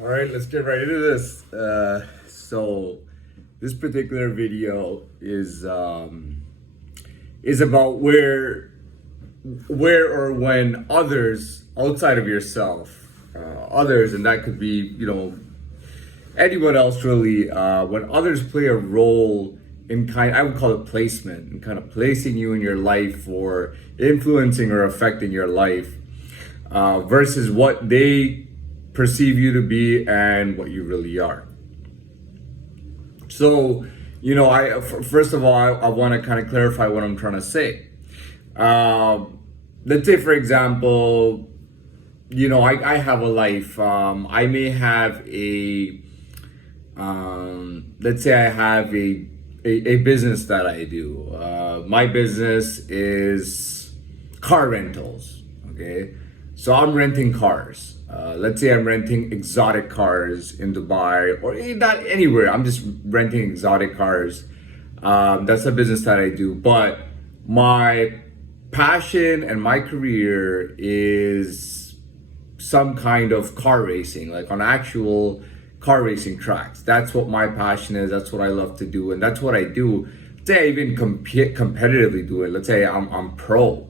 All right, let's get right into this. So, this particular video is about where or when others outside of yourself, others, and that could be anyone else really, when others play a role in I would call it placement, and kind of placing you in your life or influencing or affecting your life, versus what they perceive you to be and what you really are. So, first of all, I want to kind of clarify what I'm trying to say. Let's say, for example, I have a life. I may have let's say I have a business that I do. My business is car rentals. Okay. So I'm renting cars. Let's say I'm renting exotic cars in Dubai or not anywhere. I'm just renting exotic cars. That's a business that I do. But my passion and my career is some kind of car racing, like on actual car racing tracks. That's what my passion is. That's what I love to do. And that's what I do. Let's say I even competitively do it. Let's say I'm pro.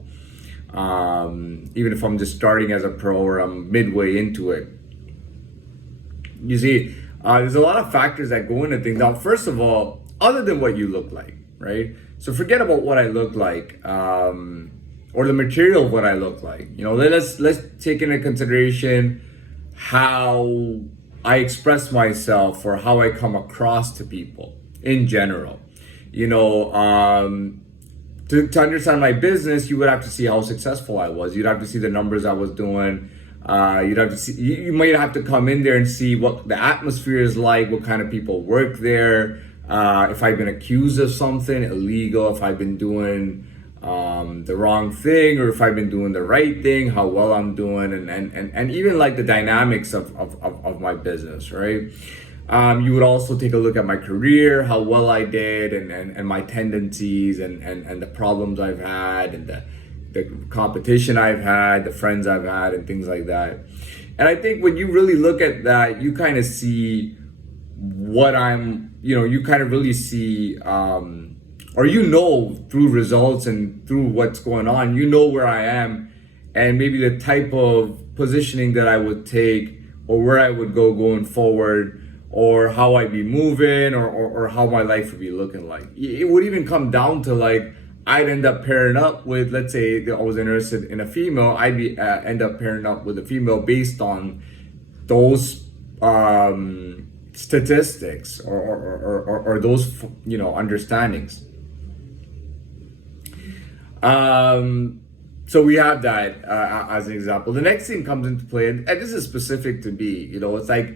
Even if I'm just starting as a pro or I'm midway into it. You see, there's a lot of factors that go into things. Now, first of all, other than what you look like, right? So forget about what I look like, or the material of what I look like. Let's take into consideration how I express myself or how I come across to people in general. To understand my business, you would have to see how successful I was. You'd have to see the numbers I was doing. You'd have to see. You might have to come in there and see what the atmosphere is like, what kind of people work there. If I've been accused of something illegal, if I've been doing the wrong thing, or if I've been doing the right thing, how well I'm doing, and even like the dynamics of my business, right? You would also take a look at my career, how well I did, and my tendencies, and the problems I've had, and the competition I've had, the friends I've had, and things like that. And I think when you really look at that, you kind of see what you kind of really see, or through results and through what's going on, where I am, and maybe the type of positioning that I would take, or where I would go going forward, or how I'd be moving, or how my life would be looking like. It would even come down to like, I'd end up pairing up with, let's say I was interested in a female, I'd be end up pairing up with a female based on those statistics or those understandings. So we have that as an example. The next thing comes into play, and this is specific to me. It's like,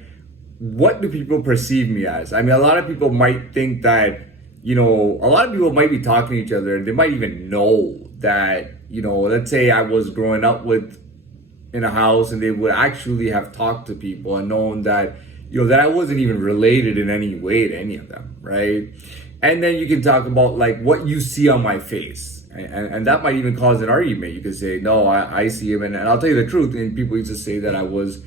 what do people perceive me as? I mean, a lot of people might think that, a lot of people might be talking to each other, and they might even know that, let's say I was growing up in a house, and they would actually have talked to people and known that, that I wasn't even related in any way to any of them, right? And then you can talk about like what you see on my face. And that might even cause an argument. You could say, no, I see him, and I'll tell you the truth. And people used to say that I was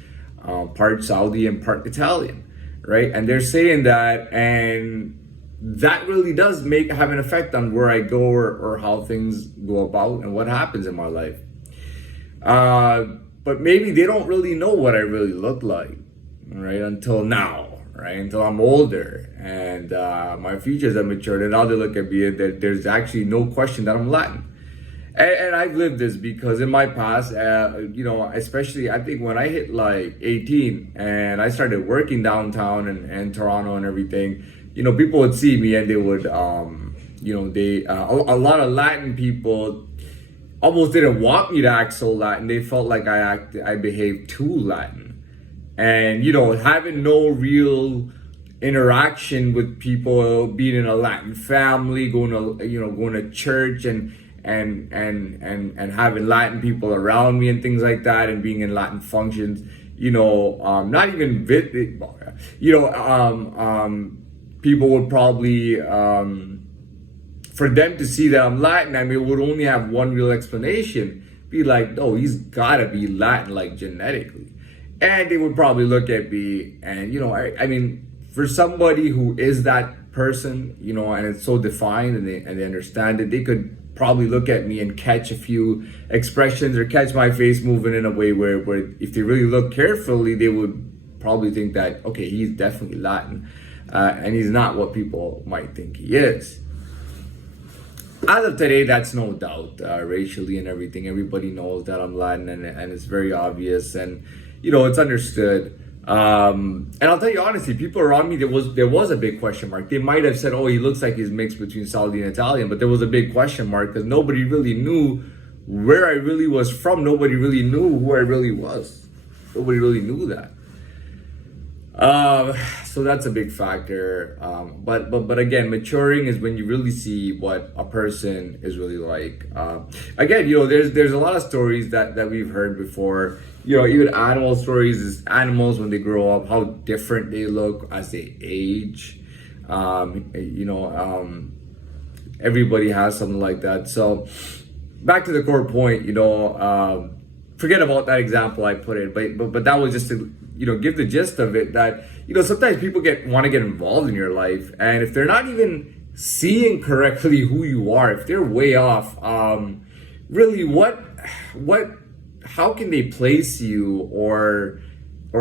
part Saudi and part Italian, right? And they're saying that, and that really does have an effect on where I go, or how things go about and what happens in my life. But maybe they don't really know what I really look like, right? Until now, right? Until I'm older and my features have matured, and now they look at me and there's actually no question that I'm Latin. And I've lived this because in my past, especially I think when I hit like 18 and I started working downtown and Toronto and everything, people would see me and they would, a lot of Latin people almost didn't want me to act so Latin. They felt like I behaved too Latin. And, having no real interaction with people, being in a Latin family, going to church and having Latin people around me and things like that, and being in Latin functions, not even people would probably, for them to see that I'm Latin, I mean, it would only have one real explanation, be like, oh, he's gotta be Latin, like genetically. And they would probably look at me and, I mean, for somebody who is that person, and it's so defined and they understand it, they could probably look at me and catch a few expressions or catch my face moving in a way where if they really look carefully, they would probably think that, okay, he's definitely Latin, and he's not what people might think he is. As of today, that's no doubt, racially and everything. Everybody knows that I'm Latin, and it's very obvious, and it's understood. And I'll tell you honestly, people around me, there was a big question mark. They might have said, "Oh, he looks like he's mixed between Saudi and Italian," but there was a big question mark because nobody really knew where I really was from. Nobody really knew who I really was. Nobody really knew that. So that's a big factor. But again, maturing is when you really see what a person is really like. Again, there's a lot of stories that we've heard before. Even animal stories is animals when they grow up, how different they look as they age. Everybody has something like that. So back to the core point, forget about that example I put in, but that was just to give the gist of it, that sometimes people want to get involved in your life, and if they're not even seeing correctly who you are, if they're way off, really how can they place you, or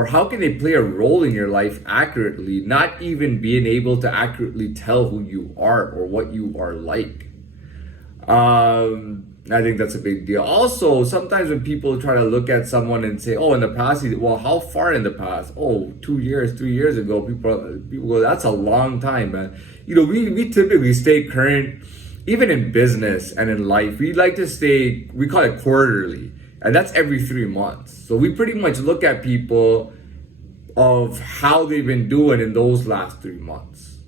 how can they play a role in your life accurately, not even being able to accurately tell who you are or what you are like? I think that's a big deal. Also, sometimes when people try to look at someone and say, "Oh, in the past," well, how far in the past? Oh, 2 years, 3 years ago. People go, "That's a long time, man." We typically stay current, even in business and in life. We like to stay. We call it quarterly, and that's every 3 months. So we pretty much look at people of how they've been doing in those last 3 months.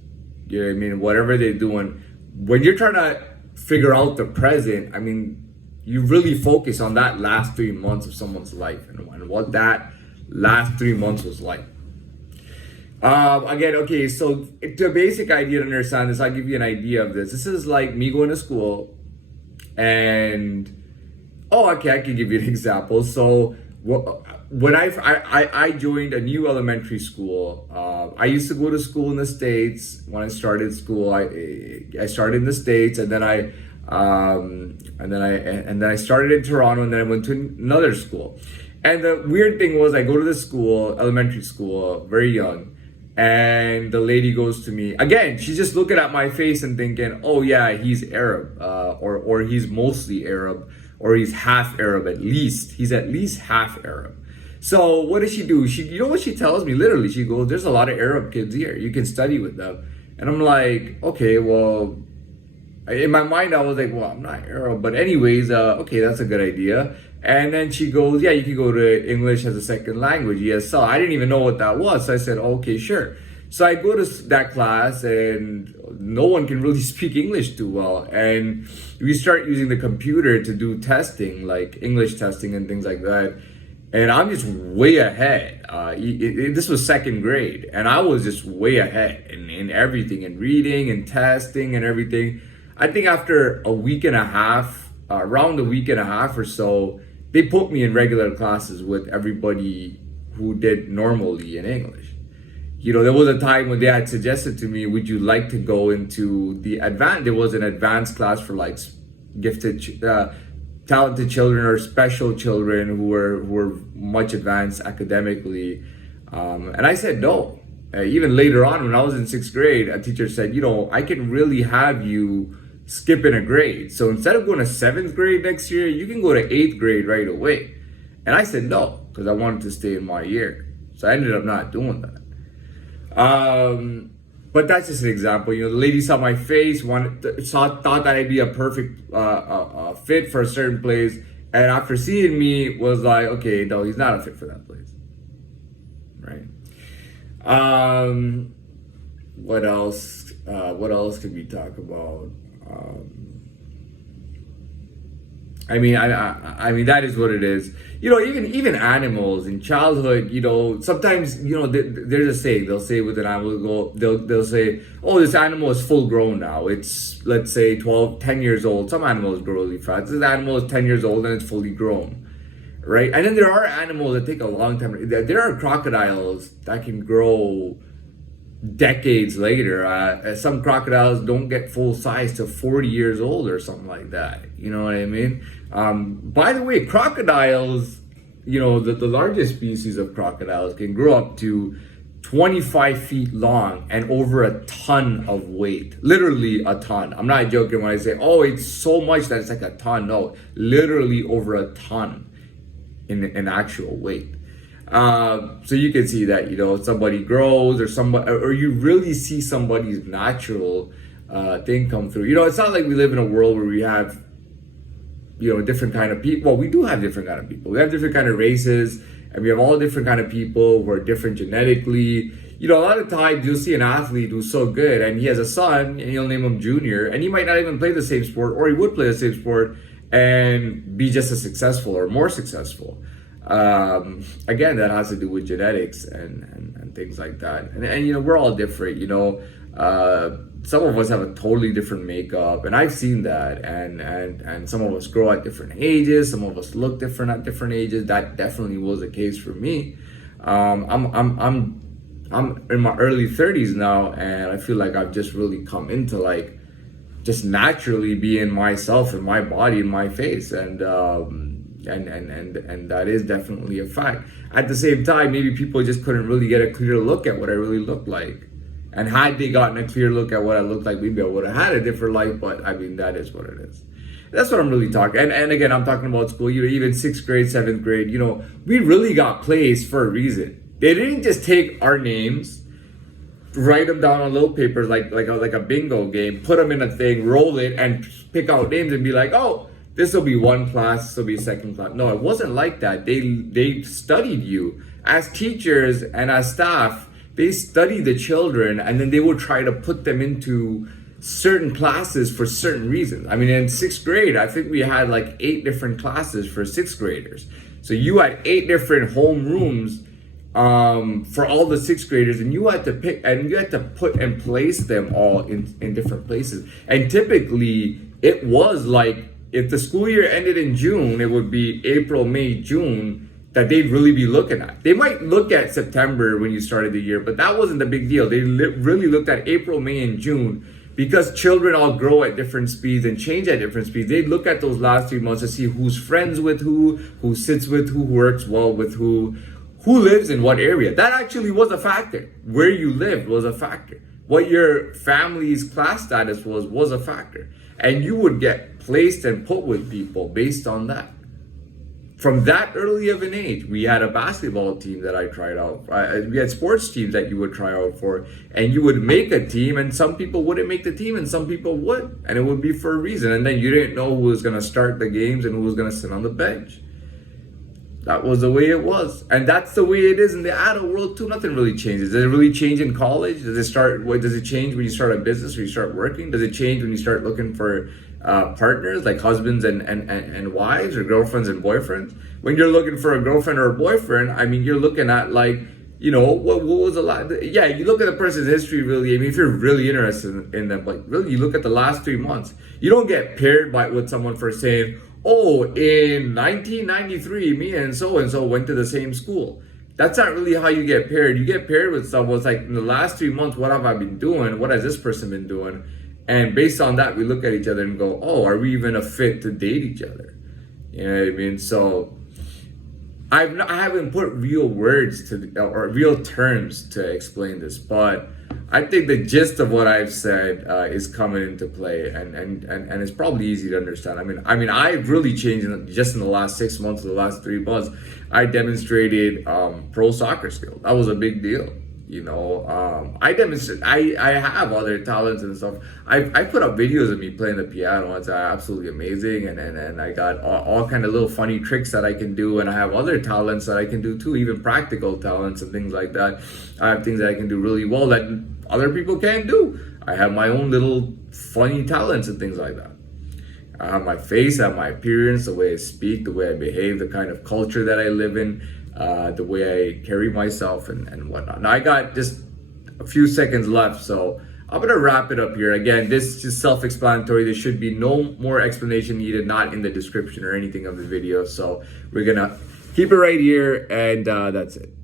You know what I mean? Whatever they're doing. When you're trying to figure out the present, I mean, you really focus on that last 3 months of someone's life and what that last 3 months was like. Again, okay, so the basic idea to understand this, I'll give you an idea of this. This is like me going to school and, okay, I can give you an example. So when I joined a new elementary school, I used to go to school in the States. When I started school, I started in the States, and then I started in Toronto, and then I went to another school. And the weird thing was, I go to this school, elementary school, very young, and the lady goes to me again. She's just looking at my face and thinking, "Oh yeah, he's Arab, or he's mostly Arab, or he's half Arab at least. He's at least half Arab." So what does she do? You know what she tells me? Literally, she goes, "There's a lot of Arab kids here. You can study with them." And I'm like, okay, well, in my mind, I was like, well, I'm not Arab, but anyways, okay, that's a good idea. And then she goes, "Yeah, you can go to English as a second language, ESL." I didn't even know what that was. So I said, okay, sure. So I go to that class, and no one can really speak English too well. And we start using the computer to do testing, like English testing and things like that. And I'm just way ahead. This was second grade, and I was just way ahead in everything, in reading and testing and everything. I think after a week and a half, around a week and a half or so, they put me in regular classes with everybody who did normally in English. There was a time when they had suggested to me, "Would you like to go into the advanced?" There was an advanced class for like gifted, talented children or special children who were much advanced academically, and I said no. Even later on, when I was in 6th grade, a teacher said, "I can really have you skip in a grade. So instead of going to 7th grade next year, you can go to 8th grade right away." And I said no, because I wanted to stay in my year. So I ended up not doing that. But that's just an example. The lady saw my face, thought that I'd be a perfect fit for a certain place, and after seeing me, was like, okay, no, he's not a fit for that place, right? What else? What else could we talk about? I mean, that is what it is. Even animals in childhood, sometimes, there's a saying, they'll say with an animal, they'll say, "Oh, this animal is full grown now. It's, let's say 10 years old. Some animals grow really fast. This animal is 10 years old and it's fully grown." right? And then there are animals that take a long time. There are crocodiles that can grow decades later. Some crocodiles don't get full size till 40 years old or something like that. You know what I mean? By the way, crocodiles, the largest species of crocodiles can grow up to 25 feet long and over a ton of weight. Literally a ton. I'm not joking when I say, oh, it's so much that it's like a ton. No, literally over a ton in actual weight. So you can see that, somebody grows or you really see somebody's natural thing come through. It's not like we live in a world where we have, different kind of people. Well, we do have different kind of people. We have different kind of races, and we have all different kind of people who are different genetically. A lot of times you'll see an athlete who's so good and he has a son and you'll name him Junior, and he might not even play the same sport, or he would play the same sport and be just as successful or more successful. Again, that has to do with genetics and things like that. And we're all different, some of us have a totally different makeup, and I've seen that, and some of us grow at different ages, some of us look different at different ages. That definitely was the case for me. I'm in my early 30s now, and I feel like I've just really come into like just naturally being myself in my body, in my face, and that is definitely a fact. At the same time, maybe people just couldn't really get a clear look at what I really looked like. And had they gotten a clear look at what I looked like, maybe I would have had a different life, but I mean, that is what it is. That's what I'm really talking. And again, I'm talking about school, even 6th grade, 7th grade, we really got placed for a reason. They didn't just take our names, write them down on little papers like a bingo game, put them in a thing, roll it, and pick out names and be like, oh, this will be one class, this will be second class. No, it wasn't like that. They studied you. As teachers and as staff, they study the children, and then they will try to put them into certain classes for certain reasons. I mean, in 6th grade, I think we had like 8 different classes for 6th graders. So you had 8 different home rooms for all the 6th graders, and you had to pick, and you had to put and place them all in different places. And typically, it was like, if the school year ended in June, it would be April, May, June, that they'd really be looking at. They might look at September when you started the year, but that wasn't the big deal. They really looked at April, May, and June, because children all grow at different speeds and change at different speeds. They'd look at those last 3 months to see who's friends with who sits with who works well with who lives in what area. That actually was a factor. Where you lived was a factor. What your family's class status was a factor. And you would get placed and put with people based on that. From that early of an age, we had a basketball team that I tried out. We had sports teams that you would try out for, and you would make a team, and some people wouldn't make the team, and some people would, and it would be for a reason. And then you didn't know who was going to start the games and who was going to sit on the bench. That was the way it was, and that's the way it is in the adult world too. Nothing really changes. Does it really change in college? Does it change when you start a business or you start working? Does it change when you start looking for partners, like husbands and wives, or girlfriends and boyfriends? When you're looking for a girlfriend or a boyfriend, I mean, you're looking at like, what was a lot? Yeah, you look at the person's history, really. I mean, if you're really interested in them, like really, you look at the last 3 months. You don't get paired with someone for saying, oh, in 1993, me and so went to the same school. That's not really how you get paired. You get paired with someone. It's like, in the last 3 months, what have I been doing? What has this person been doing? And based on that, we look at each other and go, oh, are we even a fit to date each other? You know what I mean? So I haven't put real words or real terms to explain this, but I think the gist of what I've said is coming into play, and it's probably easy to understand. I mean, I've really changed just in the last 6 months, the last 3 months. I demonstrated pro soccer skill. That was a big deal. I have other talents and stuff. I put up videos of me playing the piano. It's absolutely amazing, and I got all kind of little funny tricks that I can do, and I have other talents that I can do too, even practical talents and things like that. I have things that I can do really well that other people can't do. I have my own little funny talents and things like that. I have my face, I have my appearance, the way I speak, the way I behave, the kind of culture that I live in, the way I carry myself and whatnot. Now I got just a few seconds left, so I'm gonna wrap it up here. Again, this is self-explanatory. There should be no more explanation needed, not in the description or anything of the video. So we're gonna Keep it right here, and that's it.